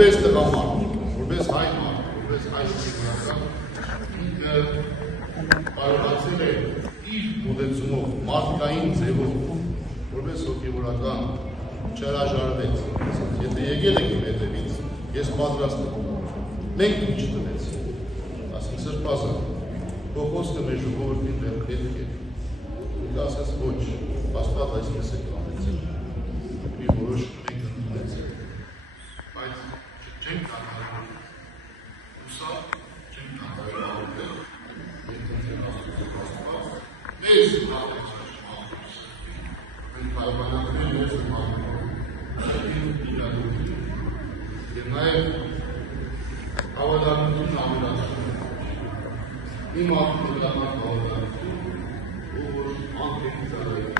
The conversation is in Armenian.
որպես տղամարդ, որպես հայ մարդ, որպես հայ շրջանական, ինքը կարողացել է իր մոտեցումով, մարդկային ձևով, որպես հոգևորական չհրաժարվեց, եթե եկել եք իմ հետևից, ես պատրաստ եմ, մենք ինչ տնեց, ասենք սրպազան, քո խոսքը մեր ժողովրդին պետք է, ինքը ասաց ոչ, Աստված այսպես է կանեցել, մի որոշում ենք ընդունեցել, բայց չենք կատարել, ուսավ չենք կատարել աղորդել, մենք ընձել ասուցել Աստված, մեզ կատեցած մաղթուսը, մենք կարողանանք մեզ մաղթել, և նաև հավատարմություն ամենաշուն, մի մարդու դրանք հավատարմություն, որ անքեք ծարել,